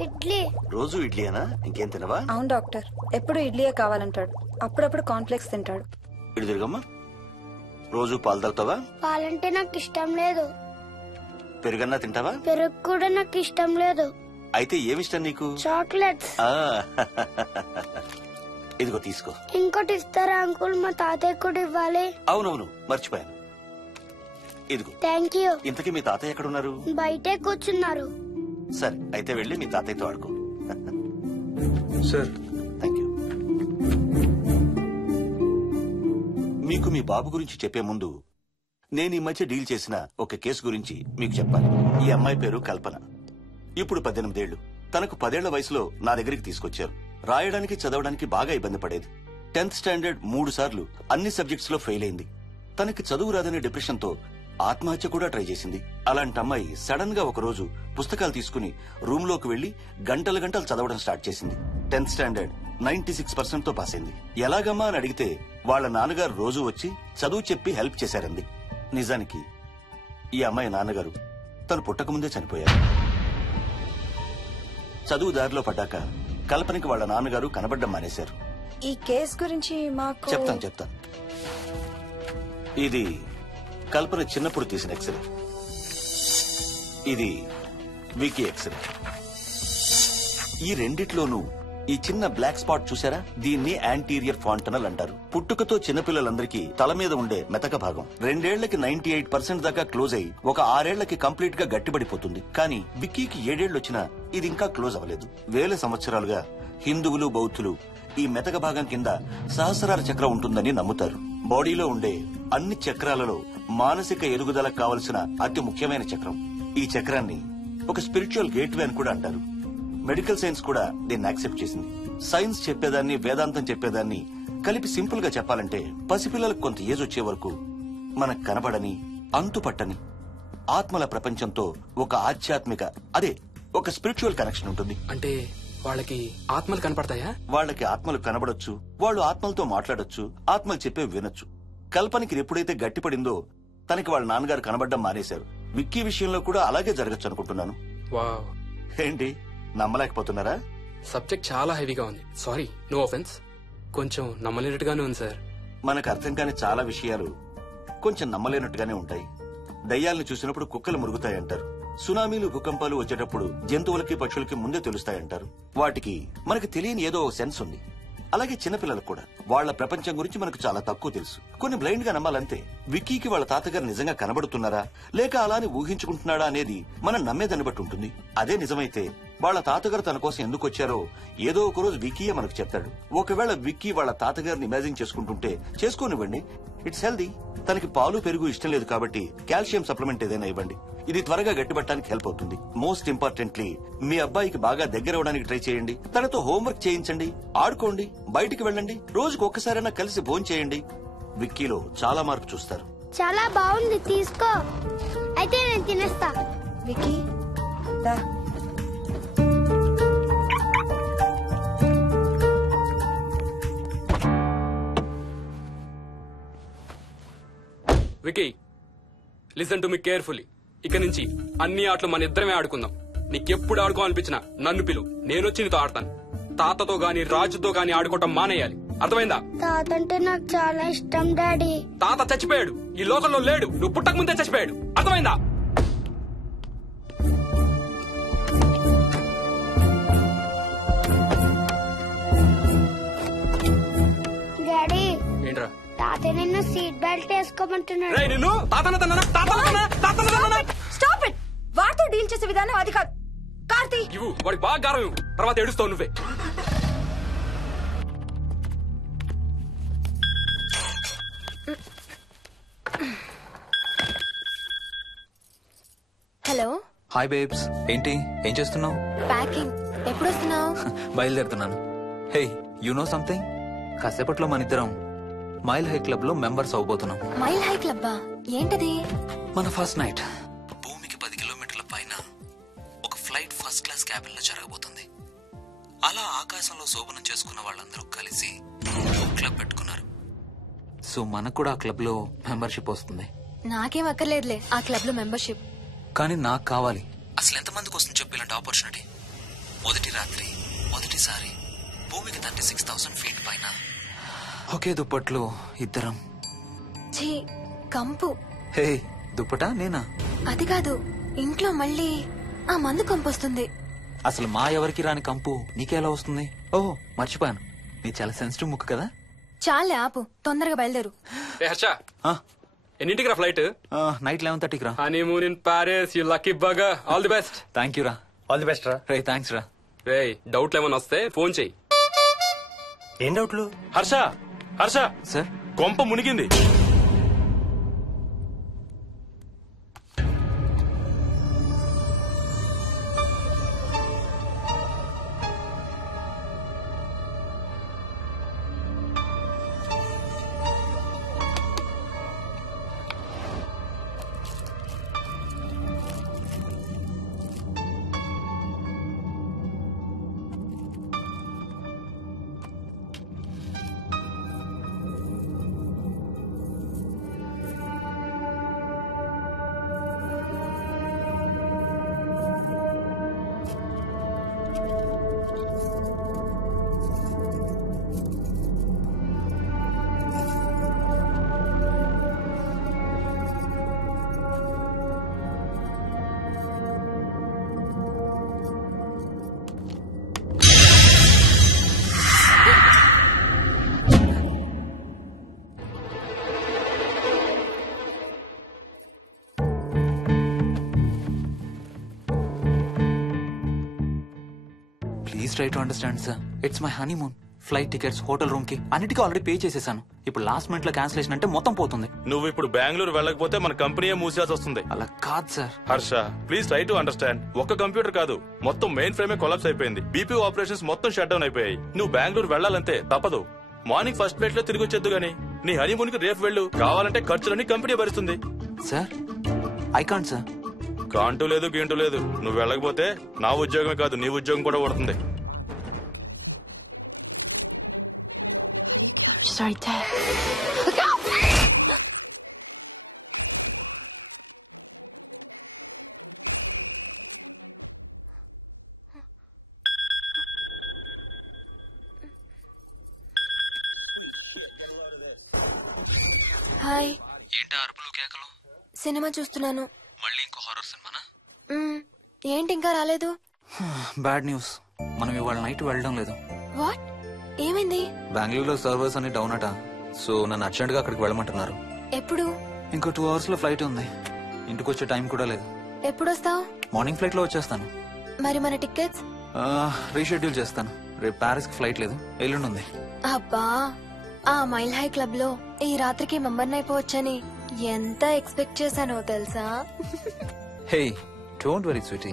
ఇడ్లీ. రోజు ఇడ్లీనా? ఇంకేం తినవా? అవును డాక్టర్, ఎప్పుడు ఇడ్లీయే కావాలంటాడు. అప్పుడప్పుడు కాన్ఫ్లెక్స్ తింటాడు. ఇటు తిరగమ్మా. రోజు పాలు తాగుతావా? పాలంటే నాకు ఇష్టం లేదు. పెరుగన్నా తింటావా? పెరుగు కూడా నాకు ఇష్టం లేదు. అయితే ఏమిష్టం నీకు? చాక్లెట్స్. ఇదిగో తీసుకో. ఇంకోటి ఇస్తారా అంకుల్? మా తాతయ్య కూడా ఇవ్వాలి. అవునవును, మర్చిపోయాను. ఇదిగో. Thank you. ఇంతకీ మీ తాతయ్య ఎక్కడున్నారు? బయటే కూర్చున్నారు. సరే, అయితే వెళ్ళి మీ తాతయ్యతో ఆడుకో. సార్. Thank you. మీకు మీ బాబు గురించి చెప్పే ముందు నేను ఈ మధ్య డీల్ చేసిన ఒక కేసు గురించి మీకు చెప్పాలి. ఈ అమ్మాయి పేరు కల్పన. ఇప్పుడు 18 ఏళ్లు. తనకు 10 ఏళ్ల వయసులో నా దగ్గరికి తీసుకొచ్చారు. రాయడానికి చదవడానికి బాగా ఇబ్బంది పడేది. 10th స్టాండర్డ్ 3 సార్లు అన్ని సబ్జెక్ట్స్ లో ఫెయిల్ అయింది. తనకి చదువు రాదనే డిప్రెషన్ తో ఆత్మహత్య కూడా ట్రై చేసింది. అలాంటి అమ్మాయి సడన్ గా ఒక రోజు పుస్తకాలు తీసుకుని రూమ్ లోకి వెళ్లి గంటలు గంటలు చదవడం స్టార్ట్ చేసింది. 10th స్టాండర్డ్ 96% తో పాస్ అయింది. ఎలాగమ్మా అని అడిగితే వాళ్ళ నాన్నగారు రోజు వచ్చి చదువు చెప్పి హెల్ప్ చేశారంది. నిజానికి ఈ అమ్మాయి నాన్నగారు తను పుట్టకముందే చనిపోయారు. చదువు దారిలో పడ్డాక కల్పనకి వాళ్ళ నాన్నగారు కనబడ్డం మానేశారు. ఈ కేసు గురించి మాకు చెప్తాను. ఇది కల్పన చిన్నప్పుడు తీసిన ఎక్స్రే. ఇది వికీ ఎక్స్రే. ఈ రెండిట్లోనూ ఈ చిన్న బ్లాక్ స్పాట్ చూసారా? దీన్ని యాంటీరియర్ ఫాంటనల్ అంటారు. పుట్టుకతో చిన్నపిల్లలందరికీ తల మీద ఉండే మెతక భాగం 2 ఏళ్లకి 98% దాకా క్లోజ్ అయి ఒక 6 ఏళ్లకి కంప్లీట్ గా గట్టిపడిపోతుంది. కానీ విక్కీకి 7 ఏళ్లు వచ్చినా ఇది ఇంకా క్లోజ్ అవ్వలేదు. వేల సంవత్సరాలుగా హిందువులు, బౌద్ధులు ఈ మెతక భాగం కింద సహస్రార చక్రం ఉంటుందని నమ్ముతారు. బాడీలో ఉండే అన్ని చక్రాలలో మానసిక ఎదుగుదలకు కావలసిన అతి ముఖ్యమైన చక్రం. ఈ చక్రాన్ని ఒక స్పిరిచువల్ గేట్వే అని కూడా అంటారు. మెడికల్ సైన్స్ కూడా దీన్ని యాక్సెప్ట్ చేసింది. సైన్స్ చెప్పేదాన్ని, వేదాంతం చెప్పేదాన్ని కలిపి సింపుల్ గా చెప్పాలంటే పసిపిల్లలకు కొంత ఏజ్ వచ్చే వరకు మనకు కనబడని, అంతుపట్టని ఆత్మల ప్రపంచంతో ఒక ఆధ్యాత్మిక, అదే ఒక స్పిరిచువల్ కనెక్షన్ ఉంటుంది. అంటే వాళ్ళకి ఆత్మలు కనపడతాయా? వాళ్ళకి ఆత్మలు కనబడొచ్చు, వాళ్ళు ఆత్మలతో మాట్లాడొచ్చు, ఆత్మలు చెప్పే వినొచ్చు. కల్పనకి ఎప్పుడైతే గట్టిపడిందో తనకి వాళ్ళ నాన్నగారు కనబడ్డం మానేశారు. విక్కీ విషయంలో కూడా అలాగే జరగచ్చు అనుకుంటున్నాను. వావ్. ఏంటి నమ్మలేకపోతున్నారా? సబ్జెక్ట్ చాలా హెవీగా ఉంది. Sorry, no offence. కొంచెం నమ్మలేనట్టుగానే ఉంది సార్. మనకు అర్థం కాని చాలా విషయాలు కొంచెం నమ్మలేనట్టుగానే ఉంటాయి. దయ్యాలను చూసినప్పుడు కుక్కలు మురుగుతాయంటారు. సునామీలు, భూకంపాలు వచ్చేటప్పుడు జంతువులకి, పక్షులకి ముందే తెలుస్తాయంటారు. వాటికి మనకు తెలియని ఏదో సెన్స్ ఉంది. అలాగే చిన్నపిల్లలకు కూడా వాళ్ల ప్రపంచం గురించి మనకు చాలా తక్కువ తెలుసు. కొన్ని బ్లైండ్ గా నమ్మాలంతే. విక్కీకి వాళ్ళ తాతగారు నిజంగా కనబడుతున్నారా లేక అలానే ఊహించుకుంటున్నాడా అనేది మనం నమ్మేదాన్ని బట్టి ఉంటుంది. అదే నిజమైతే వాళ్ళ తాతగారు తన కోసం ఎందుకు వచ్చారో ఏదో ఒక రోజు విక్కీయే మనకు చెప్తాడు. ఒకవేళ విక్కీ వాళ్ళ తాతగారిని ఇమాజిన్ చేసుకుంటుంటే చేసుకోనివ్వండి, ఇట్స్ హెల్దీ. తనకి పాలు, పెరుగు ఇష్టం లేదు కాబట్టి కాల్షియం సప్లిమెంట్ ఏదైనా ఇవ్వండి. ఇది త్వరగా గట్టిపట్టడానికి హెల్ప్ అవుతుంది. మోస్ట్ ఇంపార్టెంట్లీ మీ అబ్బాయికి బాగా దగ్గర అవడానికి ట్రై చేయండి. తనతో హోంవర్క్ చేయించండి, ఆడుకోండి, బయటికి వెళ్ళండి, రోజుకు ఒక్కసారైనా కలిసి భోజనం చేయండి. విక్కీలో చాలా మార్పు చూస్తారు. చాలా బాగుంది, తీసుకో. అయితే నేను తినేస్తా. విక్కీ దా. Vicky, listen to me carefully. ఇక నుంచి అన్ని ఆటలు మన ఇద్దరమే ఆడుకుందాం. నీకెప్పుడు ఆడుకోవాలనిపించినా నన్ను పిలువు, నేనొచ్చి నీతో ఆడతాను. తాతతో గాని రాజుతో గాని ఆడుకోవటం మానేయాలి, అర్థమైందా? తాత అంటే నాకు చాలా ఇష్టం డాడీ. తాత చచ్చిపోయాడు, ఈ లోకంలో లేడు. నువ్వు పుట్టక ముందే చచ్చిపోయాడు, అర్థమైందా? డాడీ, ఏంట్రా? తాత నిన్ను సీట్ బెల్ట్ వేసుకోమంటున్నాడు. రేయ్, నిన్ను స్టాప్ ఇట్. వాటితో డీల్ చేసే విధానం అది కాదు. కార్తీ, ఇవ్వు, వాడికి బాగా గారం ఇవ్వు, తర్వాత ఏడుస్తావు నువ్వే. హలో. Hi babes. ఏంటి, ఏం చేస్తున్నావు? ప్యాకింగ్. ఎప్పుడు వస్తున్నావు? బయలుదేరుతున్నాను. Hey, you know something? కాసేపట్లో మన ఇద్దరం మైల్ హై క్లబ్ లో మెంబర్స్ అవబోతున్నాం. మైల్ హై క్లబ్బా? ఏంటది? మన ఫస్ట్ నైట్ భూమికి 10 కిలోమీటర్ల పైన ఒక ఫ్లైట్ ఫస్ట్ క్లాస్ క్యాబిన్ లో జరగబోతుంది. అలా ఆకాశంలో శోభనం చేసుకున్న వాళ్ళందరూ కలిసి క్లబ్ పెట్టుకున్నారు. సో మనకు కూడా ఆ క్లబ్ లో మెంబర్షిప్ వస్తుంది. నాకేం అక్కర్లేదులే ఆ క్లబ్ లో మెంబర్షిప్. కానీ నాకు కావాలి. అసలు ఎంతమందికి వస్తుంది చెప్పు ఇలాంటి ఆపర్చునిటీ? మొదటి రాత్రి మొదటిసారి భూమికి 36,000 ఫీట్ పైన ఒకే దుప్పట్లో ఇద్దరం. ఛీ, కంపు. హే, దుప్పటా నేనా? అది కాదు, ఇంట్లో మళ్ళీ ఆ మందు కంపు వస్తుంది. అసలు మా ఎవరికి రాని కంపు నీకెలా వస్తుంది? ఓహో, మర్చిపోయాను, నీ చాలా సెన్సిటివ్ ముక్కు కదా. చాలే ఆపు, తొందరగా బయలుదేరు. రే హర్ష, ఆ, ఎన్నింటికి రా ఫ్లైట్? నైట్ 11:30కి రా. Honeymoon in Paris, you lucky bugger. All the best. Thank you రా. ఆల్ ది బెస్ట్ రా. రే, థ్యాంక్స్ రా. రే, డౌట్లు ఏమైనా వస్తే ఫోన్ చెయ్యి. ఏం డౌట్లు? హర్ష, హర్ష, సార్, కొంప మునిగింది. Please try to understand sir. It's my honeymoon. Flight tickets, hotel room కి అన్నిటికీ ఆల్రెడీ పే చేసేసాను. ఇప్పుడు లాస్ట్ మినిట్ లో క్యాన్సిలేషన్ అంటే మొత్తం పోతుంది. నువ్వు ఇప్పుడు బెంగళూరు వెళ్ళకపోతే మన కంపెనీయే మూసేయాల్సి వస్తుంది. అలా కాదు sir. Harsha, please try to understand. ఒక్క కంప్యూటర్ కాదు, మొత్తం మెయిన్ ఫ్రేమే కొలాప్స్ అయిపోయింది. బీపీ ఆపరేషన్స్ మొత్తం షట్ డౌన్ అయిపోయాయి. నువ్వు బెంగళూరు వెళ్ళాలంతే, తప్పదు. మార్నింగ్ ఫస్ట్ ఫ్లైట్ లో తిరిగి వచ్చేద్దు గానీ నీ హనీమూన్ కి రేపు వెళ్ళు. కావాలంటే ఖర్చులన్నీ కంపెనీ భరిస్తుంది. Sir, I can't sir. Can't లేదు, గీంటూ లేదు. నువ్వు వెళ్ళకపోతే నా ఉద్యోగమే కాదు, నీ ఉద్యోగం కూడా పడుతుంది. Sorry, Dad. హాయ్. ఏంటి అరుపులు కేకలు? సినిమా చూస్తున్నాను. మళ్ళీ ఇంకో హారర్ సినిమానా? ఏంటి ఇంకా రాలేదు? బ్యాడ్ న్యూస్, మనం ఇవాళ నైట్ వెళ్ళడం లేదు. వాట్? ఏమైంది? బెంగళూరులో సర్వర్స్ అన్ని డౌన్ అట. సో నన్ను అర్జెంట్ గా అక్కడికి వెళ్ళమంటున్నారు. ఎప్పుడు? ఇంకో 2 hours లో ఫ్లైట్ ఉంది. ఇంటికి వచ్చే టైం కూడా లేదు. ఎప్పుడు వస్తావు? మార్నింగ్ ఫ్లైట్ లో వచ్చేస్తాను. మరి మన టికెట్స్? రీషెడ్యూల్ చేస్తాను. రేపు ప్యారిస్ కి ఫ్లైట్ లేదు, ఎల్లుండి ఉంది. అబ్బా, ఆ మైల్ హై క్లబ్ లో ఈ రాత్రికి మెంబర్ అయిపోవచ్చని ఎంత ఎక్స్పెక్ట్ చేశానో తెలుసా? హే, డోంట్ వరీ స్వీటీ.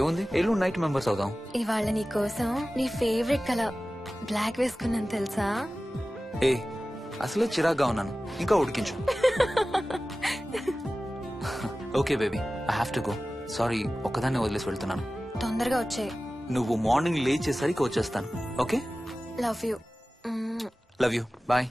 ఏముంది, ఎల్లుండి నైట్ మెంబర్స్ అవుదాం. ఇవాళ నీ కోసం నీ ఫేవరెట్ కలర్ బ్లాక్ వేసుకున్నాను తెలుసా? ఏ, అసలే చిరాగ్గా ఉన్నాను, ఇంకా ఉడికించు. Okay baby, I have to go. Sorry, ఒక్కదాన్ని వదిలేసి వెళ్తున్నాను. తొందరగా వచ్చే. నువ్వు మార్నింగ్ లేచేసరికి వచ్చేస్తాను. Okay? Love you. Love you. Bye.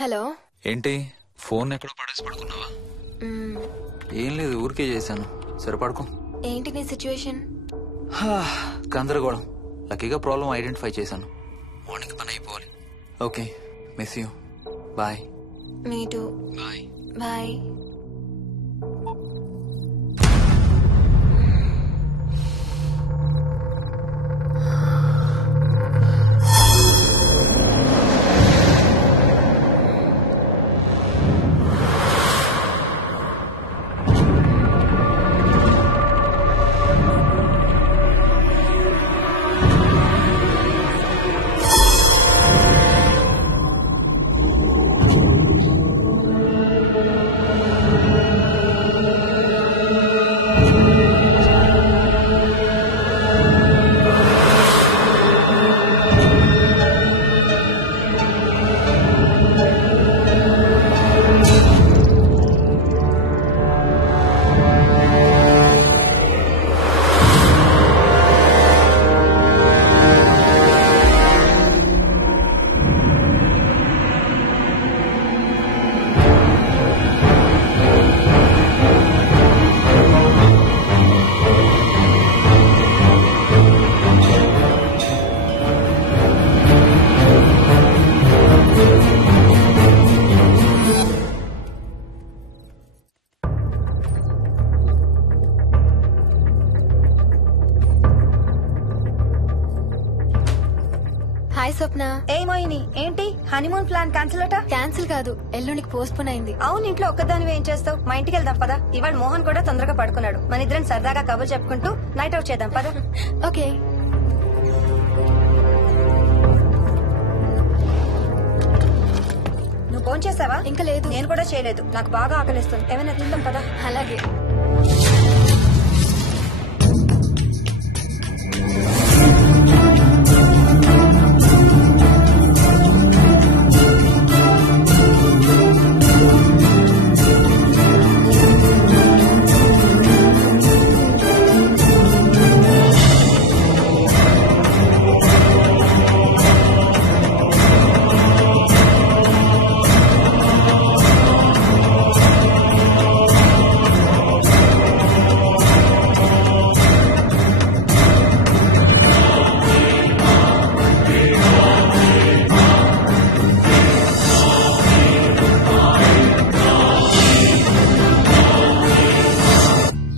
Hello. ఏంటి ఫోన్ ఎక్కడ పడేసి పడుకున్నావా? ఏం లేదు, ఊరికే చేశాను. సరే పడుకో. ఏంటి నీ సిచ్యువేషన్? గందరగోళం. లక్కీగా ప్రాబ్లం ఐడెంటిఫై చేశాను. మార్నింగ్ పని అయిపోవాలి. Okay, miss you. Bye. Me too. Bye. Bye. Hi Swapna. ఏమోయిని ఏంటి హనీమూన్ ప్లాన్ క్యాన్సిల్ అట? క్యాన్సిల్ కాదు, ఎల్లుండికి పోస్ట్ పోన్ అయింది. అవును, ఇంట్లో ఒక్కదానివి ఏం చేస్తావు? మా ఇంటికి వెళ్దాం పదా. ఇవాళ మోహన్ కూడా తొందరగా పడుకున్నాడు. మన ఇద్దరం సరదాగా కబుర్లు చెప్పుకుంటూ నైట్ అవుట్ చేద్దాం పదా. ఓకే. నువ్వు ఫోన్ చేసావా? ఇంకా లేదు. నేను కూడా చేయలేదు. నాకు బాగా ఆకలిస్తుంది. ఏమైనా తిందాం పదా. అలాగే.